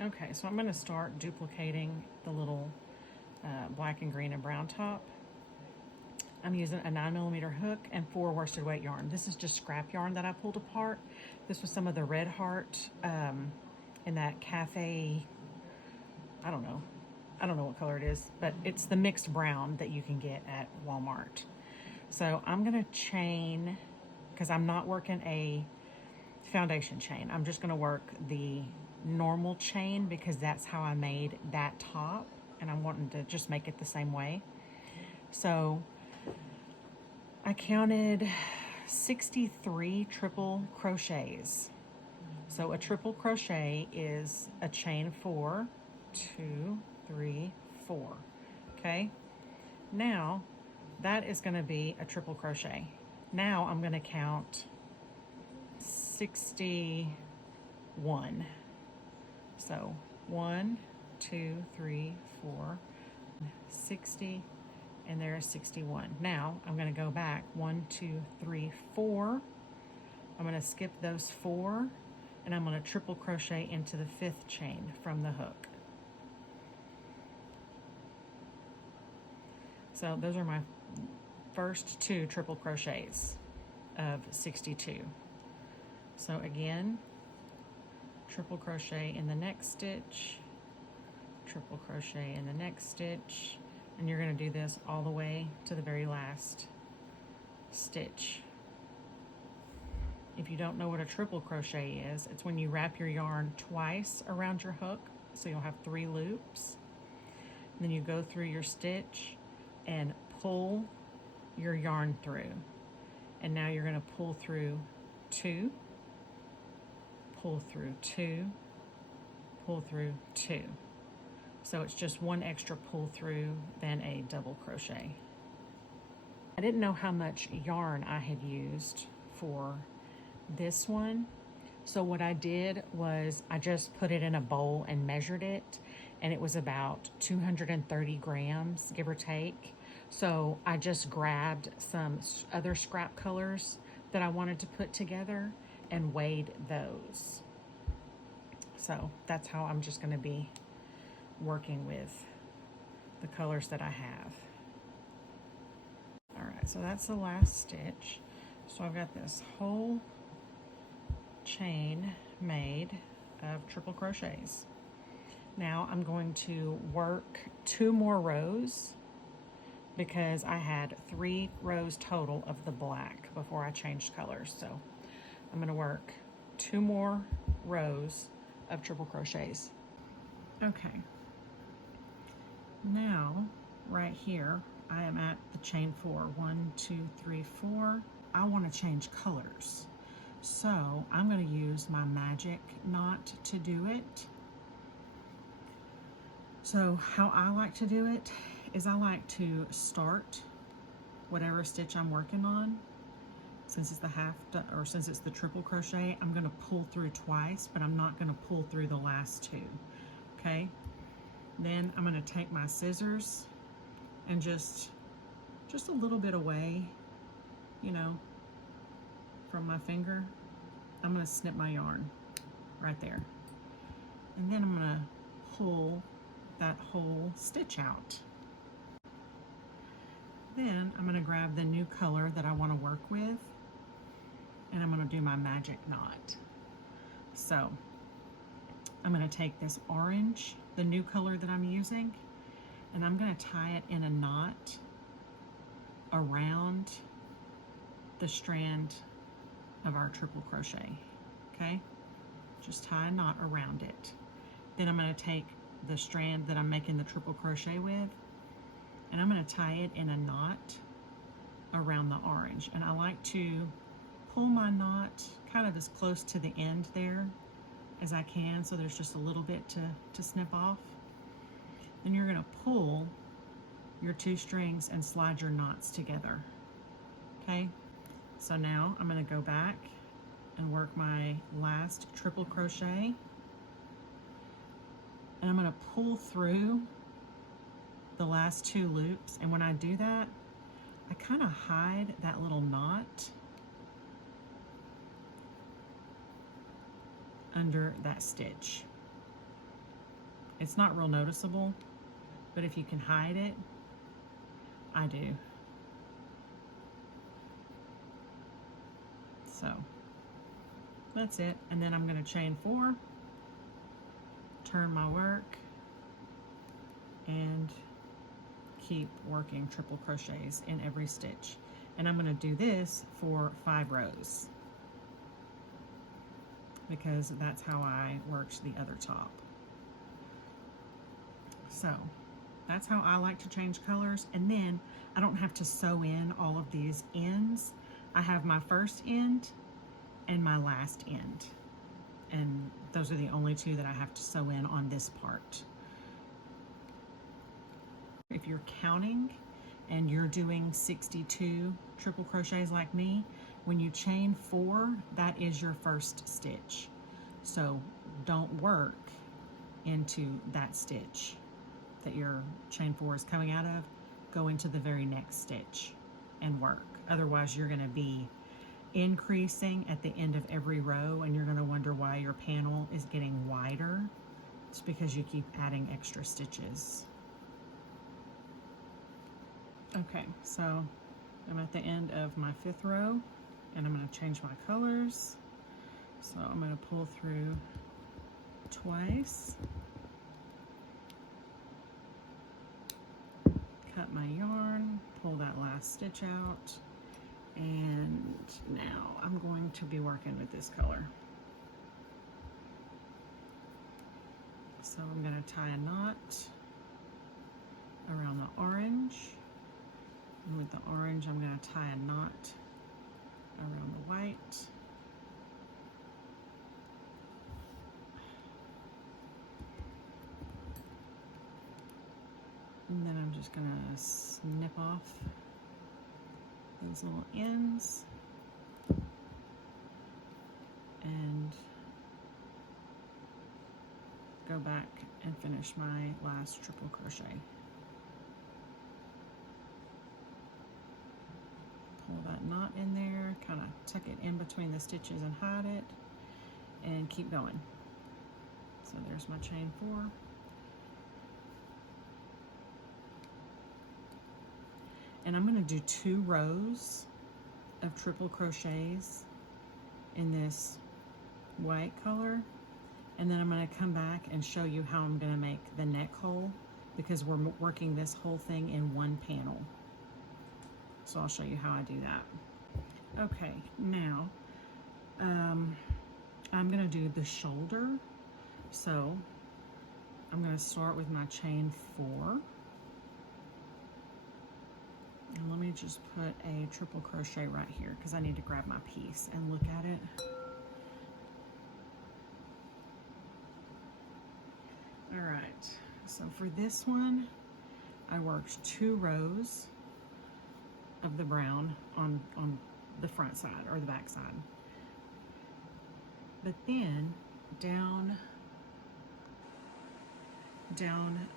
Okay, so I'm going to start duplicating the little black and green and brown top. I'm using a 9mm hook and 4 worsted weight yarn. This is just scrap yarn that I pulled apart. This was some of the Red Heart in that cafe, I don't know what color it is, but it's the mixed brown that you can get at Walmart. So I'm gonna chain, because I'm not working a foundation chain. I'm just gonna work the normal chain because that's how I made that top, and I'm wanting to just make it the same way. So I counted 63 triple crochets. So a triple crochet is a chain 4, 2, 3, 4. Okay, now that is going to be a triple crochet. Now I'm going to count 61. So 1, 2, 3, 4, 60, and there is 61. Now I'm going to go back 1, 2, 3, 4. I'm going to skip those 4, and I'm going to triple crochet into the 5th chain from the hook. So those are my first 2 triple crochets of 62. So again, triple crochet in the next stitch, triple crochet in the next stitch, and you're going to do this all the way to the very last stitch. If you don't know what a triple crochet is, it's when you wrap your yarn twice around your hook, so you'll have 3 loops. And then you go through your stitch and pull your yarn through. And now you're going to pull through 2, pull through 2, pull through 2. So it's just 1 extra pull through than a double crochet. I didn't know how much yarn I had used for this one. So what I did was I just put it in a bowl and measured it, and it was about 230 grams, give or take. So I just grabbed some other scrap colors that I wanted to put together and weighed those. So that's how I'm just going to be working with the colors that I have. All right, so that's the last stitch. So I've got this whole chain made of triple crochets. Now I'm going to work 2 more rows because I had 3 rows total of the black before I changed colors. So I'm going to work 2 more rows of triple crochets. Okay, now right here I am at the chain 4. 1, 2, 3, 4. I want to change colors, so I'm going to use my magic knot to do it. So how I like to do it is I like to start whatever stitch I'm working on. Since it's since it's the triple crochet, I'm going to pull through twice, but I'm not going to pull through the last 2. Okay, then I'm going to take my scissors and just a little bit away, you know, from my finger, I'm going to snip my yarn right there, and then I'm going to pull that whole stitch out. Then I'm going to grab the new color that I want to work with, and I'm going to do my magic knot. So I'm going to take this orange, the new color that I'm using, and I'm going to tie it in a knot around the strand of our triple crochet. Okay, just tie a knot around it. Then I'm going to take the strand that I'm making the triple crochet with, and I'm going to tie it in a knot around the orange. And I like to pull my knot kind of as close to the end there as I can, so there's just a little bit to snip off. Then you're going to pull your 2 strings and slide your knots together. Okay, so now I'm going to go back and work my last triple crochet, and I'm going to pull through the last 2 loops. And when I do that, I kind of hide that little knot under that stitch. It's not real noticeable, but if you can hide it, I do. So that's it. And then I'm going to chain 4, turn my work, and keep working triple crochets in every stitch. And I'm going to do this for 5 rows because that's how I worked the other top. So that's how I like to change colors. And then I don't have to sew in all of these ends. I have my first end and my last end. And those are the only 2 that I have to sew in on this part. If you're counting and you're doing 62 triple crochets like me, when you chain 4, that is your first stitch. So don't work into that stitch that your chain 4 is coming out of. Go into the very next stitch and work. Otherwise, you're going to be increasing at the end of every row, and you're going to wonder why your panel is getting wider. It's because you keep adding extra stitches. Okay, so I'm at the end of my 5th row, and I'm going to change my colors. So I'm going to pull through twice, cut my yarn, pull that last stitch out, and now I'm going to be working with this color. So I'm going to tie a knot around the orange. And with the orange, I'm going to tie a knot around the white. And then I'm just going to snip off those little ends and go back and finish my last triple crochet. Pull that knot in there, kind of tuck it in between the stitches and hide it, and keep going. So there's my chain 4. And I'm going to do 2 rows of triple crochets in this white color, and then I'm going to come back and show you how I'm going to make the neck hole, because we're working this whole thing in one panel. So I'll show you how I do that. Okay, now I'm going to do the shoulder. So I'm going to start with my chain 4. And let me just put a triple crochet right here because I need to grab my piece and look at it. All right, so for this one, I worked 2 rows of the brown on the front side or the back side. But then down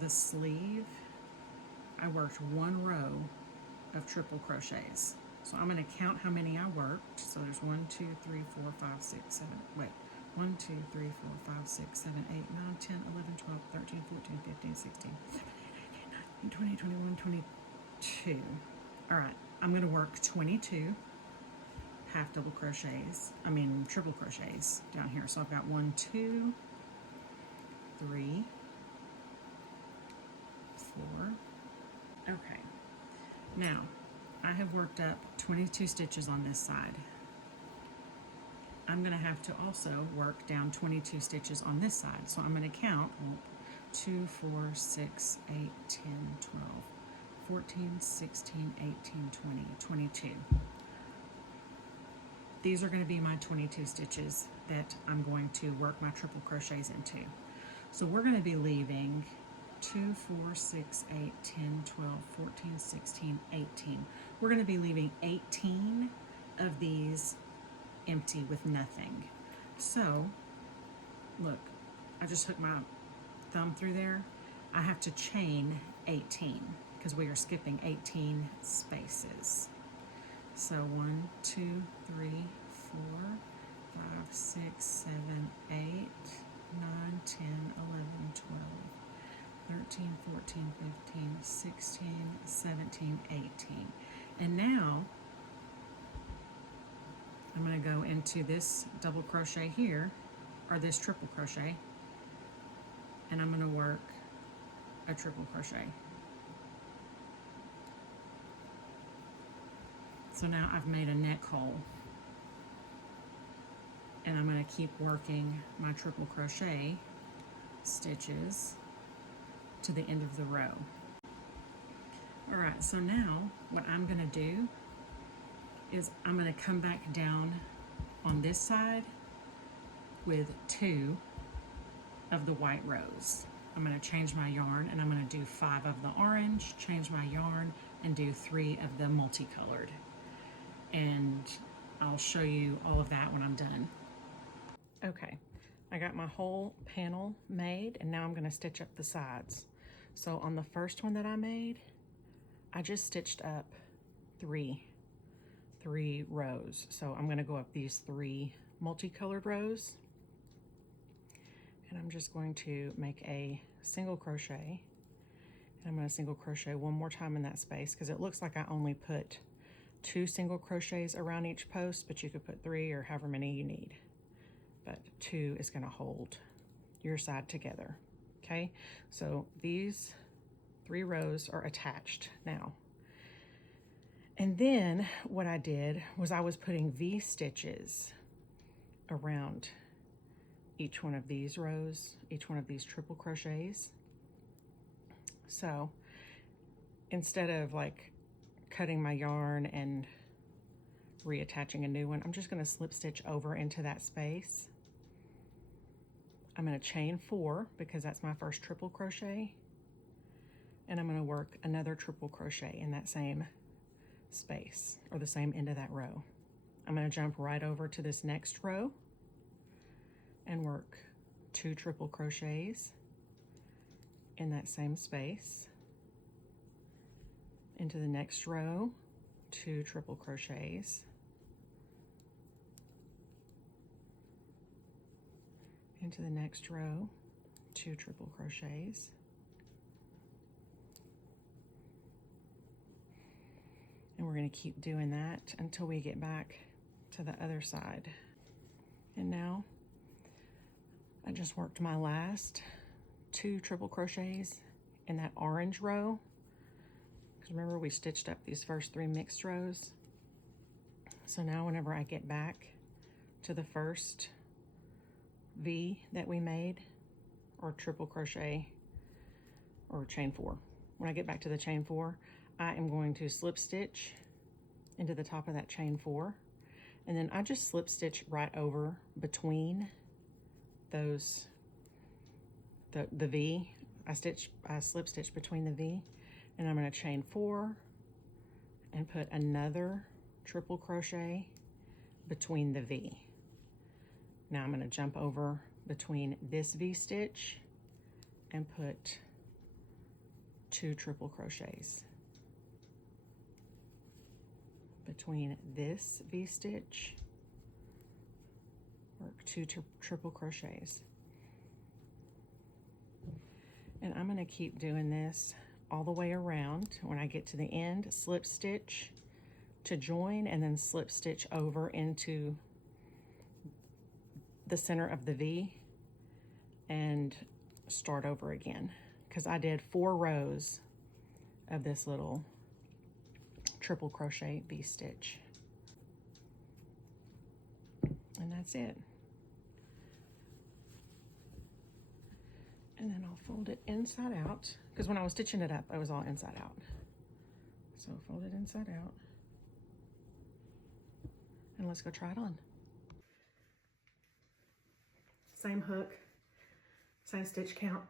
the sleeve, I worked 1 row of triple crochets. So I'm going to count how many I worked. So there's 1, 2, 3, 4, 5, 6, 7, wait. 1, 2, 3, 4, 5, 6, 7, 8, 9, 10, 11, 12, 13, 14, 15, 16, 17, 18, 19, 20, 21, 22. All right, I'm going to work 22 half double crochets, triple crochets down here. So I've got 1, 2, 3, 4. Okay. Now, I have worked up 22 stitches on this side. I'm going to have to also work down 22 stitches on this side. So I'm going to count 2, 4, 6, 8, 10, 12, 14, 16, 18, 20, 22. These are going to be my 22 stitches that I'm going to work my triple crochets into. So we're going to be leaving 2, 4, 6, 8, 10, 12, 14, 16, 18. We're going to be leaving 18 of these empty with nothing. So, look, I just hooked my thumb through there. I have to chain 18 because we are skipping 18 spaces. So 1, 2, 3, 4, 5, 6, 7, 8, 9, 10, 11, 12, 13, 14, 15, 16, 17, 18. And now I'm going to go into this double crochet here, or this triple crochet, and I'm going to work a triple crochet. So now I've made a neck hole, and I'm going to keep working my triple crochet stitches to the end of the row. All right, so now what I'm going to do is I'm going to come back down on this side with 2 of the white rows. I'm going to change my yarn, and I'm going to do 5 of the orange, change my yarn, and do 3 of the multicolored. And I'll show you all of that when I'm done. Okay, I got my whole panel made, and now I'm going to stitch up the sides. So on the first one that I made, I just stitched up three rows. So I'm going to go up these 3 multicolored rows, and I'm just going to make a single crochet, and I'm going to single crochet one more time in that space, because it looks like I only put 2 single crochets around each post, but you could put 3 or however many you need, but 2 is going to hold your side together. Okay, so these 3 rows are attached now. And then what I did was I was putting V stitches around each one of these rows, each one of these triple crochets. So instead of like cutting my yarn and reattaching a new one, I'm just going to slip stitch over into that space. I'm going to chain 4 because that's my first triple crochet, and I'm going to work another triple crochet in that same space, or the same end of that row. I'm going to jump right over to this next row and work 2 triple crochets in that same space. Into the next row, 2 triple crochets. Into the next row, 2 triple crochets. And we're going to keep doing that until we get back to the other side. And now I just worked my last 2 triple crochets in that orange row, because remember we stitched up these first 3 mixed rows. So now whenever I get back to the first V that we made, or triple crochet, or chain 4, when I get back to the chain 4, I am going to slip stitch into the top of that chain 4, and then I just slip stitch right over between those, the V. I slip stitch between the V, and I'm going to chain 4 and put another triple crochet between the V. Now I'm going to jump over between this V stitch and put 2 triple crochets between this V stitch, work 2 triple crochets. And I'm going to keep doing this all the way around. When I get to the end, slip stitch to join, and then slip stitch over into the center of the V and start over again, because I did 4 rows of this little triple crochet V stitch, and that's it. And then I'll fold it inside out, because when I was stitching it up, I was all inside out. So fold it inside out, and let's go try it on. Same hook, same stitch count.